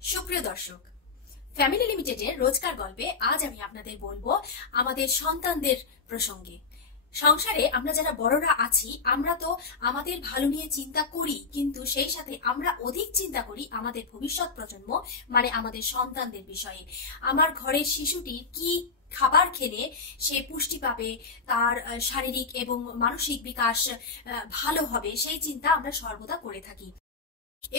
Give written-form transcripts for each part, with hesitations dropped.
সুপ্রিয় দর্শক, ফ্যামিলি লিমিটেডের রোজকার গল্পে আজ আমি আপনাদের বলবো আমাদের সন্তানদের প্রসঙ্গে। সংসারে আমরা যারা বড়রা আছি, আমরা তো আমাদের ভালো নিয়ে চিন্তা করি, কিন্তু সেই সাথে আমরা অধিক চিন্তা করি আমাদের ভবিষ্যৎ প্রজন্ম মানে আমাদের সন্তানদের বিষয়ে। আমার ঘরের শিশুটি কি খাবার খেলে সে পুষ্টি পাবে, তার শারীরিক এবং মানসিক বিকাশ ভালো হবে, সেই চিন্তা আমরা সর্বদা করে থাকি।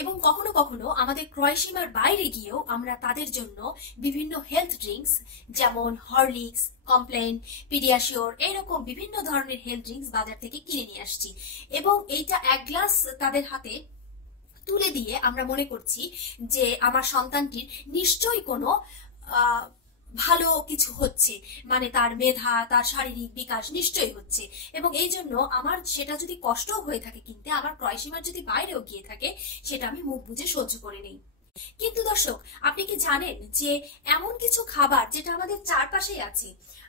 এবং কখনো কখনো আমাদের ক্রয়সীমার বাইরে গিয়েও আমরা তাদের জন্য বিভিন্ন হেলথ ড্রিঙ্কস যেমন হরলিক্স, কমপ্লেন, পিডিয়াশিওর এরকম বিভিন্ন ধরনের হেলথ ড্রিঙ্কস বাজার থেকে কিনে নিয়ে আসছি, এবং এইটা এক গ্লাস তাদের হাতে তুলে দিয়ে আমরা মনে করছি যে আমার সন্তানটির নিশ্চয়ই কোনো ভালো কিছু হচ্ছে, মানে তার মেধা, তার শারীরিক বিকাশ নিশ্চয়ই হচ্ছে। এবং এই জন্য আমার সেটা যদি কষ্ট হয়ে থাকে কিনতে, আমার ক্রয়সীমার যদি বাইরেও গিয়ে থাকে, সেটা আমি মুখ বুজে সহ্য করে নেই। কিন্তু দর্শক, আপনি কি জানেন যে এমন কিছু খাবার যেটা আমাদের চারপাশেই আছে,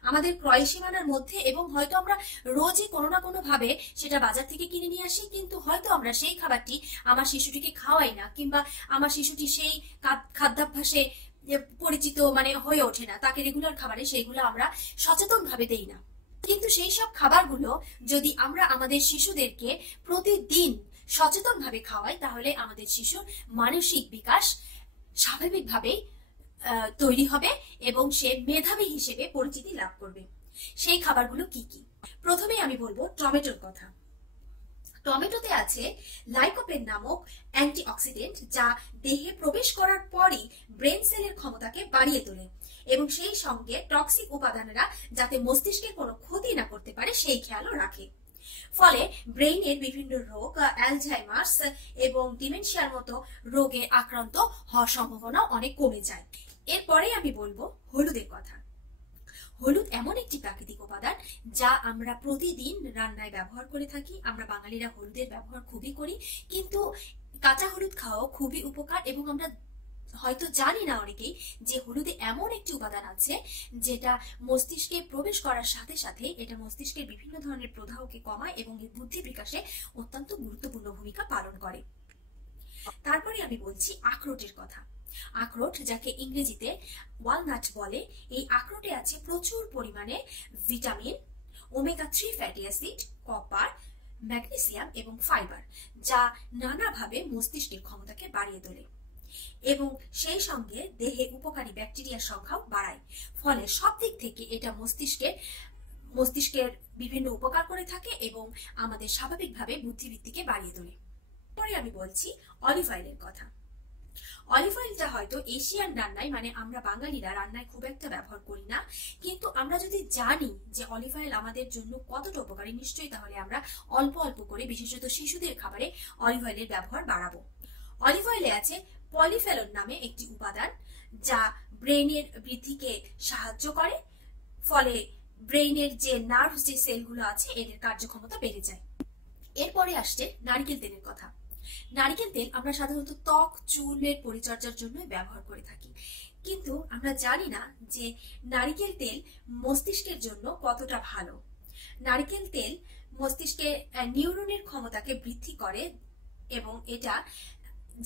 আমাদের ক্রয় সীমানার মধ্যে, এবং হয়তো আমরা রোজই কোনো না কোনো ভাবে সেটা বাজার থেকে কিনে নিয়ে আসি, কিন্তু হয়তো আমরা সেই খাবারটি আমার শিশুটিকে খাওয়াই না, কিংবা আমার শিশুটি সেই খাদ্যাভ্যাসে পরিচিত মানে হয়ে ওঠে না, তাকে রেগুলার খাবারে সেইগুলো আমরা সচেতন ভাবে দেই না। কিন্তু সেই সব খাবারগুলো যদি আমরা আমাদের শিশুদেরকে প্রতিদিন সচেতন ভাবে খাওয়াই, তাহলে আমাদের শিশুর মানসিক বিকাশ স্বাভাবিকভাবেই তৈরি হবে এবং সে মেধাবী হিসেবে পরিচিতি লাভ করবে। সেই খাবারগুলো কি কি? প্রথমে আমি বলবো টমেটোর কথা। টমেটোতে আছে লাইকোপেন নামক অ্যান্টিঅক্সিডেন্ট, যা দেহে প্রবেশ করার পরই ব্রেন সেলের ক্ষমতাকে বাড়িয়ে তোলে এবং সেই সঙ্গে টক্সিক উপাদানেরা যাতে মস্তিষ্কের কোনো ক্ষতি না করতে পারে সেই খেয়ালও রাখে। ফলে ব্রেইনের বিভিন্ন রোগ, অ্যালঝাইমার্স এবং ডিমেনশিয়ার মতো রোগে আক্রান্ত হওয়ার সম্ভাবনা অনেক কমে যায়। এরপরে আমি বলবো হলুদের কথা। হলুদ এমন একটি প্রাকৃতিক উপাদান যা আমরা প্রতিদিন রান্নায় ব্যবহার করে থাকি। আমরা বাঙালিরা হলুদের ব্যবহার খুবই করি, কিন্তু কাঁচা হলুদ খাওয়াও খুবই উপকার। এবং আমরা হয়তো জানি না অনেকেই যে হলুদে এমন একটি উপাদান আছে যেটা মস্তিষ্কে প্রবেশ করার সাথে সাথে এটা মস্তিষ্কের বিভিন্ন ধরনের প্রদাহকে কমায় এবং এর বুদ্ধি বিকাশে অত্যন্ত গুরুত্বপূর্ণ ভূমিকা পালন করে। তারপরে আমি বলছি আখরোটের কথা। আখরোট, যাকে ইংরেজিতে ওয়ালনাট বলে, এই আখরোটে আছে প্রচুর পরিমাণে vitamin, omega 3 fatty acid, copper, magnesium এবং ফাইবার, যা নানাভাবে মস্তিষ্কের ক্ষমতাকে বাড়িয়ে তোলে এবং সেই সঙ্গে দেহে উপকারী ব্যাকটেরিয়ার সংখ্যাও বাড়ায়। ফলে সব দিক থেকে এটা মস্তিষ্কের বিভিন্ন উপকার করে থাকে এবং আমাদের স্বাভাবিকভাবে বুদ্ধিবৃত্তিকে বাড়িয়ে তোলে। পরে আমি বলছি অলিভ অয়েলের কথা। অলিভ অয়েলটা হয়তো এশিয়ান রান্নায় মানে আমরা বাঙালিরা রান্নায় খুব একটা ব্যবহার করি না, কিন্তু আমরা যদি জানি যে অলিভ অয়েল আমাদের জন্য কতটা উপকারী, নিশ্চয়ই তাহলে আমরা অল্প অল্প করে বিশেষত শিশুদের খাবারে অলিভ অয়েলের ব্যবহার বাড়াবো। অলিভ অয়েলে আছে পলিফেনল নামে একটি উপাদান, যা ব্রেনের বৃদ্ধিকে সাহায্য করে। ফলে ব্রেনের যে নার্ভ যে সেলগুলো আছে এদের কার্যক্ষমতা বেড়ে যায়। এরপরে আসছে নারকেল তেলের কথা। নারকেল তেল আমরা সাধারণত ত্বক, চুলের পরিচর্যার জন্য ব্যবহার করে থাকি, কিন্তু আমরা জানি না যে নারকেল তেল মস্তিষ্কের জন্য কতটা ভালো। নারকেল তেল মস্তিষ্কে নিউরনের ক্ষমতাকে বৃদ্ধি করে এবং এটা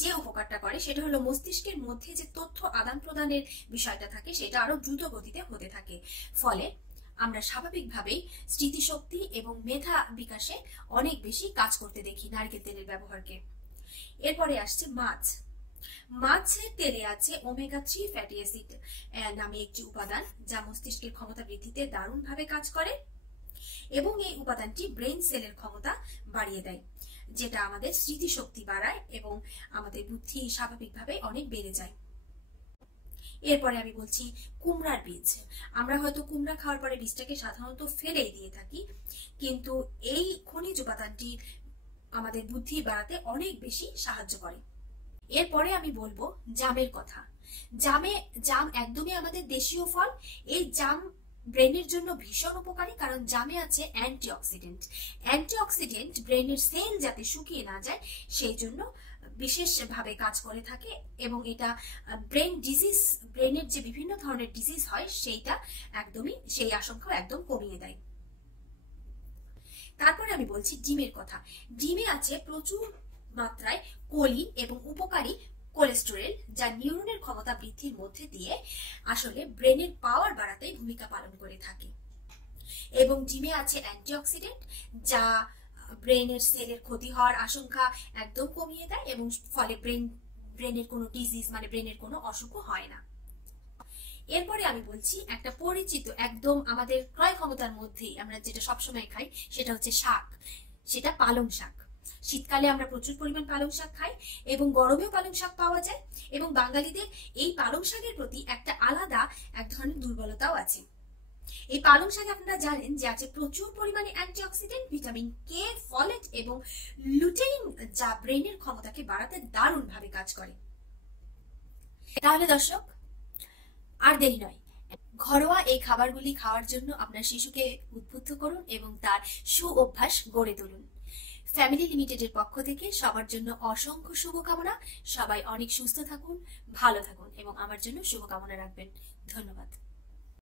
যে উপকারটা করে সেটা হলো মস্তিষ্কের মধ্যে যে তথ্য আদান প্রদানের বিষয়টা থাকে সেটা আরো দ্রুত গতিতে হতে থাকে। ফলে আমরা স্বাভাবিকভাবেই স্মৃতিশক্তি এবং মেধা বিকাশে অনেক বেশি কাজ করতে দেখি নারকেল তেলের ব্যবহারকে। এরপরে আসছে মাছ। মাছের তেলে আছে ওমেগা 3 ফ্যাটি অ্যাসিড নামে একটি উপাদান, যা মস্তিষ্কের ক্ষমতা বৃদ্ধিতে দারুণভাবে কাজ করে এবং এই উপাদানটি ব্রেন সেলের ক্ষমতা বাড়িয়ে দেয়, যেটা আমাদের স্মৃতিশক্তি বাড়ায় এবং আমাদের বুদ্ধি স্বাভাবিকভাবে অনেক বেড়ে যায়। এরপরে আমি বলছি কুমড়ার বীজ। আমরা হয়তো কুমড়া খাওয়ার পরে বীজটাকে সাধারণত ফেলেই দিয়ে থাকি, কিন্তু এই খনিজ উপাদানটি আমাদের বুদ্ধি বাড়াতে অনেক বেশি সাহায্য করে। এরপরে আমি বলবো জামের কথা। জাম একদমই আমাদের দেশীয় ফল। এই জাম ব্রেনের জন্য ভীষণ উপকারী, কারণ জামে আছে অ্যান্টিঅক্সিডেন্ট। অ্যান্টিঅক্সিডেন্ট ব্রেনের সেল যাতে শুকিয়ে না যায় সেই জন্য বিশেষভাবে কাজ করে থাকে এবং এটা ব্রেনের যে বিভিন্ন ধরনের ডিজিজ হয় সেই আশঙ্কা একদম কমিয়ে দেয়। তারপরে আমি বলছি ডিমের কথা। ডিমে আছে প্রচুর মাত্রায় কোলিন এবং উপকারী কোলেস্টেরল, যা নিউরনের ক্ষমতা বৃদ্ধির মধ্যে দিয়ে আসলে ব্রেনের পাওয়ার বাড়াতে ভূমিকা পালন করে থাকে। এবং ডিমে আছে অ্যান্টিঅক্সিডেন্ট, যা ব্রেনের সেলের ক্ষতি হওয়ার আশঙ্কা একদম কমিয়ে দেয় এবং ফলে ব্রেনের কোনো ডিজিজ মানে ব্রেনের কোনো অসুখও হয় না। এরপরে আমি বলছি একটা পরিচিত একদম আমাদের ক্রয় ক্ষমতার মধ্যেই আমরা যেটা সবসময় খাই, সেটা হচ্ছে শাক, সেটা পালং শাক। শীতকালে আমরা প্রচুর পরিমাণ পালং শাক খাই এবং গরমেও পালং শাক পাওয়া যায়, এবং বাঙালিদের এই পালং শাকের প্রতি একটা আলাদা এক ধরনের দুর্বলতাও আছে। এই পালং শাকে আপনারা জানেন যে আছে প্রচুর পরিমাণে অ্যান্টিঅক্সিডেন্ট, ভিটামিন কে, ফলেট এবং লুটেইন, যা ব্রেনের ক্ষমতাকে বাড়াতে দারুণভাবে কাজ করে। তাহলে দর্শক, আর দেরি নয়, ঘরোয়া এই খাবারগুলি খাওয়ার জন্য আপনার শিশুকে উদ্বুদ্ধ করুন এবং তার সুঅভ্যাস গড়ে তুলুন। ফ্যামিলি লিমিটেডের পক্ষ থেকে সবার জন্য অসংখ্য শুভকামনা। সবাই অনেক সুস্থ থাকুন, ভালো থাকুন এবং আমার জন্য শুভকামনা রাখবেন। ধন্যবাদ।